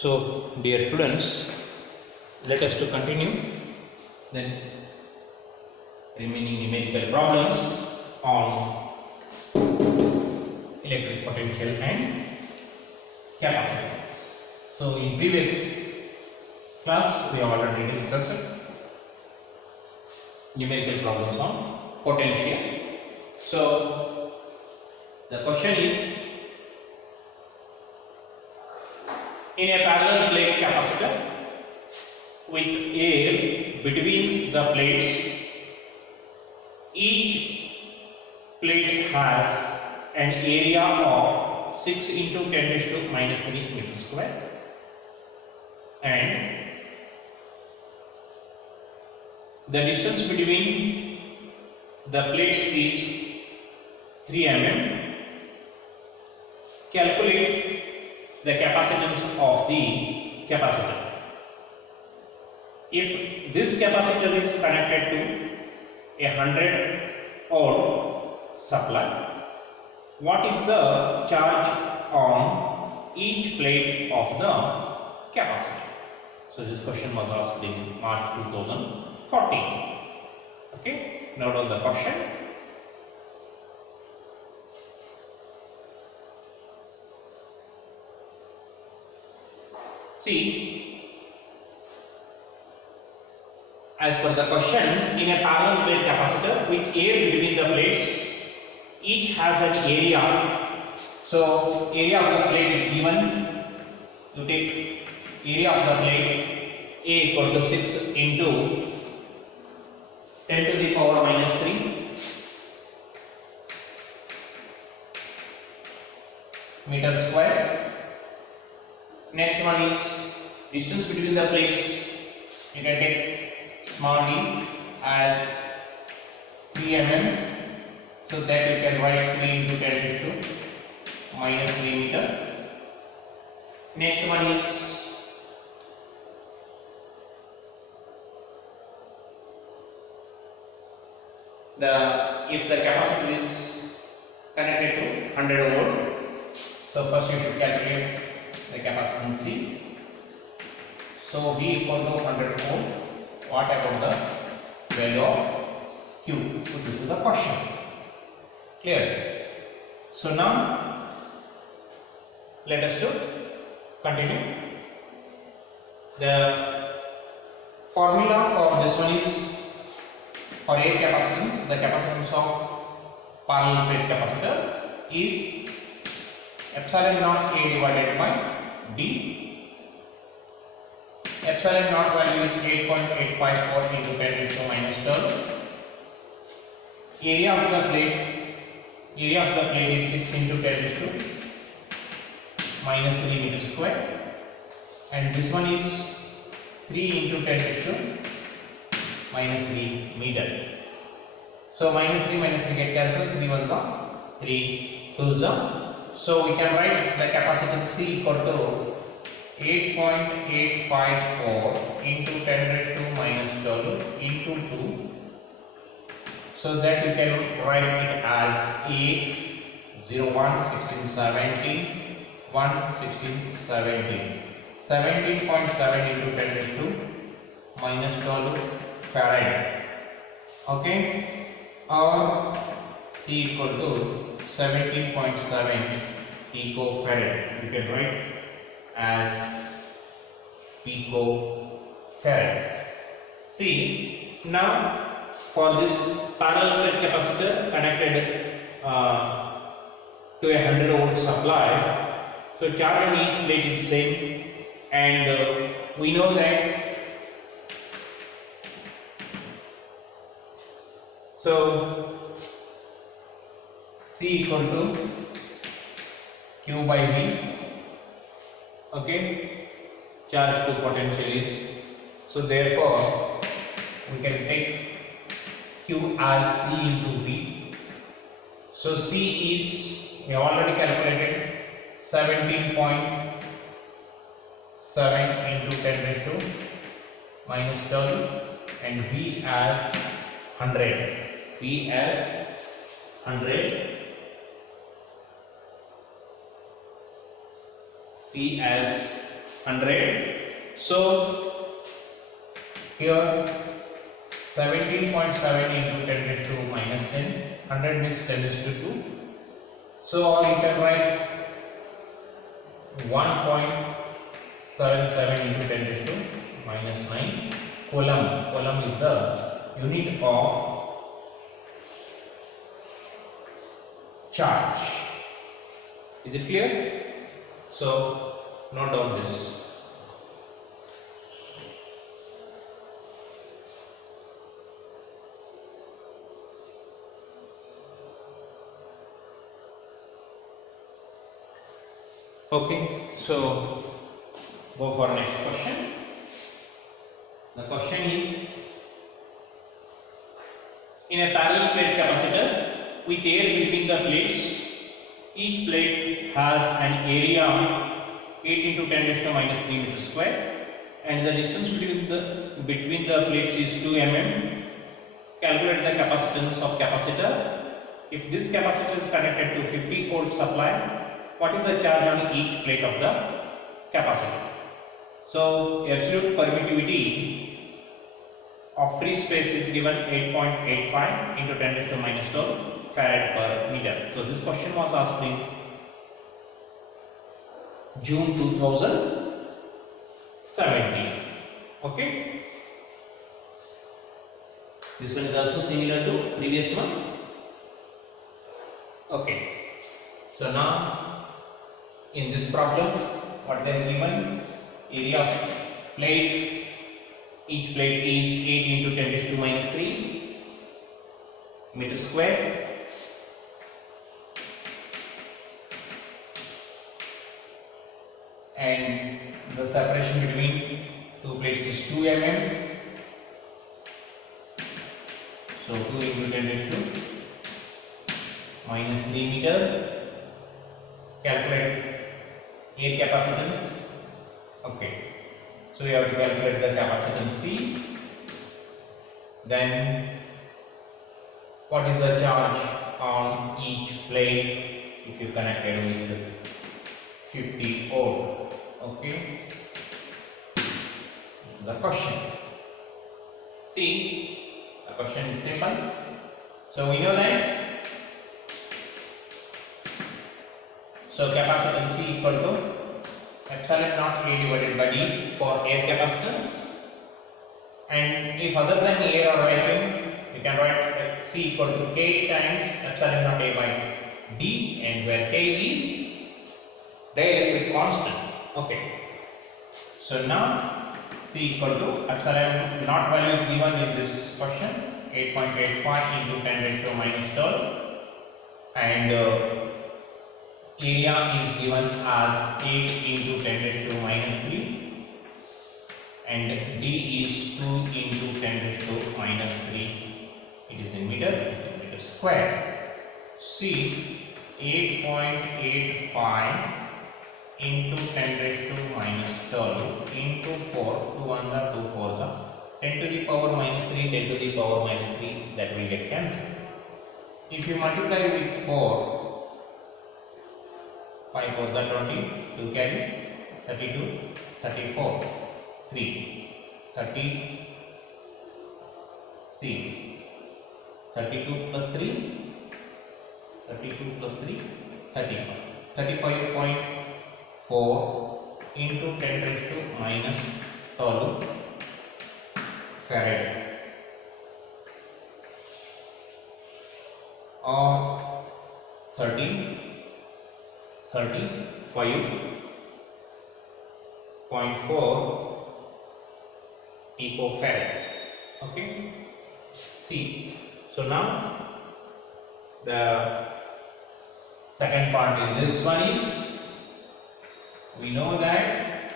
So, dear students, let us to continue then remaining numerical problems on electric potential and capacitor. So, in previous class we have already discussed numerical problems on potential. So, the question is, in a parallel plate capacitor with air between the plates, each plate has an area of 6 into 10 raised to minus 3 meters square, and the distance between the plates is 3 mm. Calculate the capacitance of the capacitor. If this capacitor is connected to a 100 ohm supply, what is the charge on each plate of the capacitor? So this question was asked in March 2014. Okay, note on the question. See, as per the question, in a parallel plate capacitor with air between the plates, each has an area. So, area of the plate is given. You take area of the plate A equal to 6 into 10 to the power minus 3 meter square. Next one is distance between the plates. You can take small d as 3 mm, so that you can write 3 into 10 raised to minus 3 meter. Next one is if the capacitor is connected to 100 volt. So first you should calculate the capacitance C. So V equal to 100 ohm. What about the value of Q? So this is the question. Clear? So now let us to continue. The formula for this one is, for A capacitance, the capacitance of parallel plate capacitor is epsilon naught A divided by D. Epsilon naught value is 8.854 into 10 raised to minus 12. Area of the plate is 6 into 10 raised to minus 3 meter square, and this one is 3 into 10 raised to minus 3 meter. So minus 3 get cancelled, 3 1 the 3 2 the. So we can write the capacitance C equal to 8.854 into 10 raised to minus 12 into 2. So that you can write it as 8, 0, 1, 16, 17, 1, 16, 17. 17.7 into 10 raised to minus 12 farad. Okay, or C equal to 17.7 picofarad. You can write as picofarad. See, now for this parallel plate capacitor connected to a 100 volt supply, so charge on each plate is same, and we know that so C equal to Q by V. Okay, charge to potential is, so therefore we can take Q as C into V. So C is, we have already calculated, 17.7 into 10 raised to minus 12, and V as 100. V as 100. P as 100. So here 17.7 into 10 raised to minus 10. 100 means 10 raised to 2. So you can write 1.77 into 10 raised to minus 9 coulomb. Coulomb is the unit of charge. Is it clear? So note down this. Okay, so go for next question. The question is, in a parallel plate capacitor with air between the plates, each plate has an area 8 into 10 raised to minus 3 meters square, and the distance between the plates is 2 mm. Calculate the capacitance of capacitor. If this capacitor is connected to 50 volt supply, what is the charge on each plate of the capacitor? So absolute permittivity of free space is given 8.85 into 10 raised to minus 12 farad per meter. So this question was asked in June 2017. Okay. This one is also similar to previous one. Okay. So now in this problem, what they have given, area of plate, each plate is 8 into 10 raised to minus 3 meter square, and the separation between two plates is 2 mm. So 2 into 10 raised to minus 3 meter. Calculate air capacitance. Okay, so we have to calculate the capacitance C. Then what is the charge on each plate if you connected with 50 ohm? Okay, this is the question. See, the question is simple. So we know that. So capacitance C equal to epsilon naught A divided by D for air capacitance, and if other than air or vacuum, you can write C equal to K times epsilon naught A by D, and where K is dielectric constant. Okay, so now C equal to epsilon naught value is given in this question, 8.85 into 10 raised to minus 12, and area is given as 8 into 10 raised to minus 3, and D is 2 into 10 raised to minus 3. It is in meter, it is in meter square. See, 8.85 into 10 raised to minus 12 into 4, 2 1 the 2 4 the 10 to the power minus 3, 10 to the power minus 3, that will get cancelled. If you multiply with 4, 5 4 the 20, 2 carry, 32, 34, 3, 30, see, 32 plus 3, 32 plus 3, 35, 35.4 into 10 raised to minus 12 farad, or 35.4 picofarad. Okay, see, so now the second part in this one is, we know that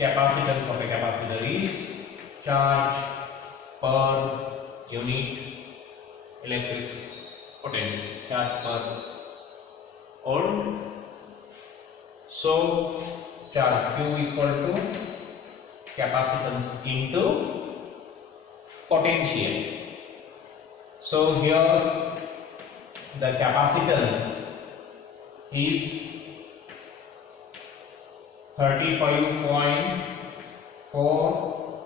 capacitance of a capacitor is charge per unit electric potential, charge per ohm. So charge Q equal to capacitance into potential. So here the capacitance is 35.4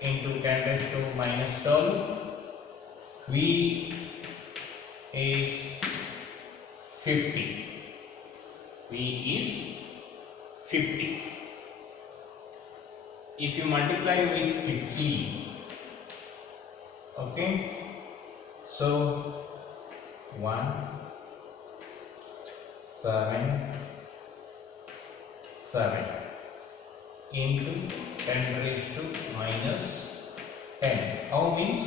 into 10 raised to minus 12. V is 50. V is 50. If you multiply with 50, okay, so 1 7 7 into 10 raised to minus 10. How means?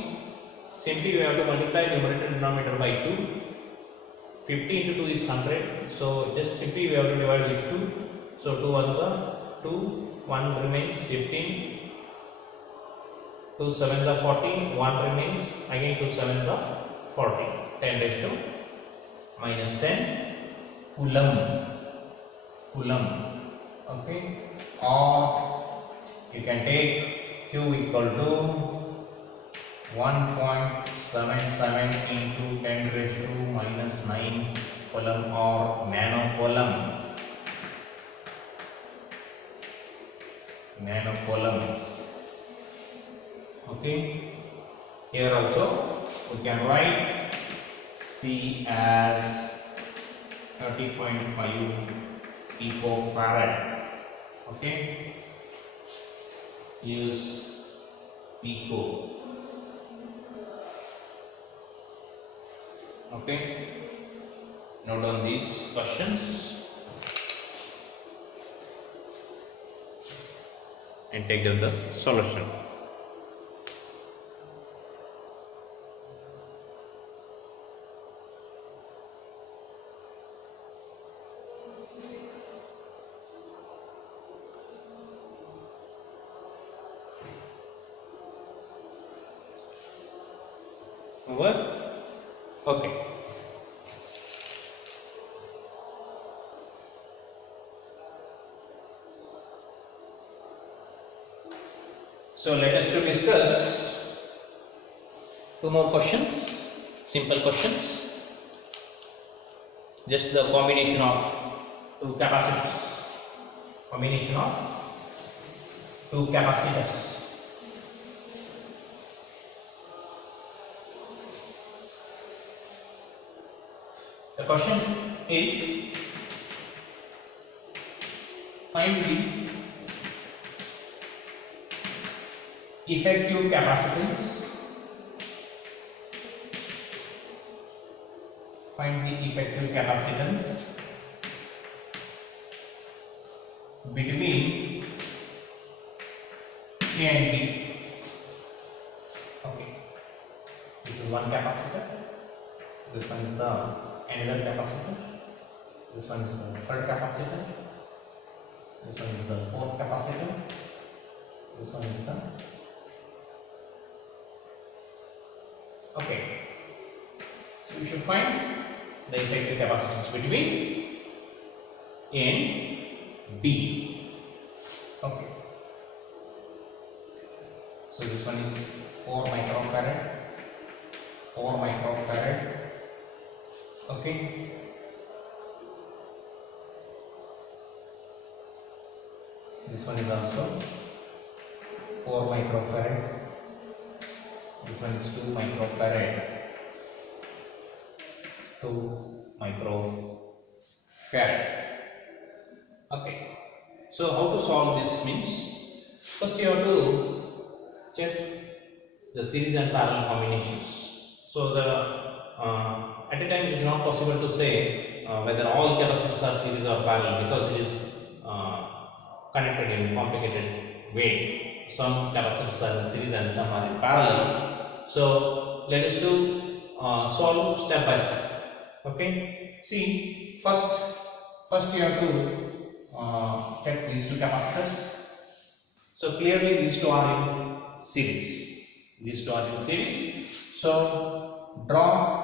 Simply we have to multiply numerator and denominator by 2. 50 into 2 is 100. So just simply we have to divide with 2. So 2 ones are 2, 1 remains 15. 2 sevens are 40, 1 remains, again 2 sevens are 40. 10 raised to minus 10 coulomb. Coulomb. Okay. Or you can take Q equal to 1.77 into 10 raised to minus 9 coulomb or nanocoulomb. Nanocoulomb. Okay. Here also we can write C as 30.5 picofarad. Okay. Use pico. Okay. Note down these questions and take down the solution. Over. Okay. So let us to discuss two more questions, simple questions. Just the combination of two capacitors. Combination of two capacitors. The question is, find the effective capacitance. Find the effective capacitance between A and B. Okay, this is one capacitor. This one is the another capacitor. This one is the third capacitor. This one is the fourth capacitor. This one is the okay. So we should find the effective capacitance between A and B. Okay. So this one is 4 microfarad. 4 microfarad. Okay. This one is also 4 microfarad. This one is 2 microfarad. 2 microfarad. Okay. So how to solve this means, first you have to check the series and parallel combinations. So the at a time it is not possible to say whether all capacitors are series or parallel, because it is connected in complicated way. Some capacitors are in series and some are in parallel. So let us do solve step by step. Okay. See, first you have to check these two capacitors. So clearly these two are in series. These two are in series. So draw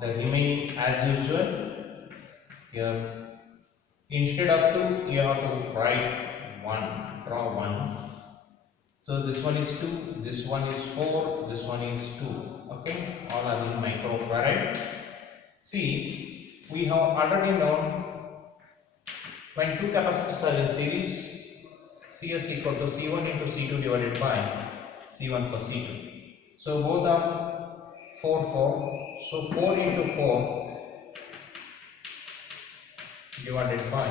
the remaining as usual. Here instead of 2 you have to write 1. Draw 1. So this one is 2, this one is 4, this one is 2. Okay, all are in microfarad. See, we have already known when two capacitors are in series, Cs equal to C1 into C2 divided by C1 plus C2. So both are 4. So 4 into 4 divided by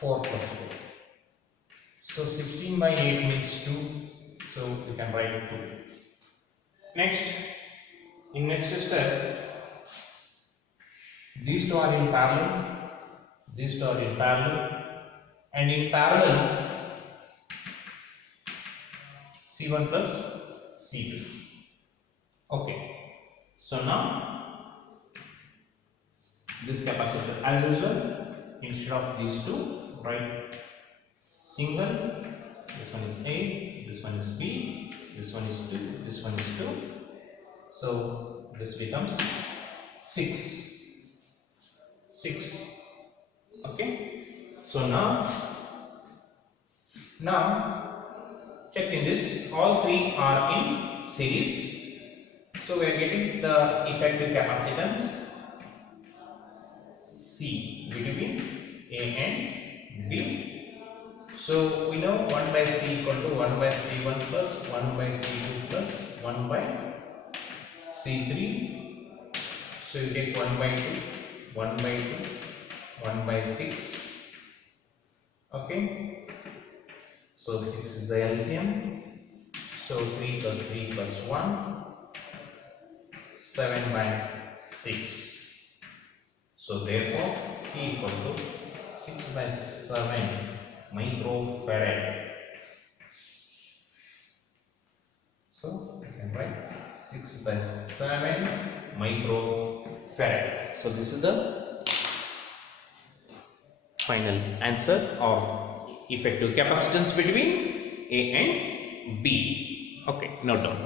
4 plus 4. So 16 by 8 means 2. So we can write it 2. Next, in next step, these two are in parallel. These two are in parallel, and in parallel C1 plus C2. Okay. So now this capacitor, as usual, instead of these two, write single. This one is A, this one is B, this one is 2, this one is 2. So this becomes 6. Okay. So now check in this, all three are in series. So we are getting the effective capacitance C between A and B. So we know 1 by C equal to 1 by C1 plus 1 by C2 plus 1 by C3. So you take 1 by 2, 1 by 2, 1 by 6. Okay. So 6 is the LCM. So 3 plus 3 plus 1, 7 by 6. So therefore C equal to 6 by 7 microfarad. So we can write 6 by 7 microfarad. So this is the final answer or effective capacitance between A and B. Okay, note down.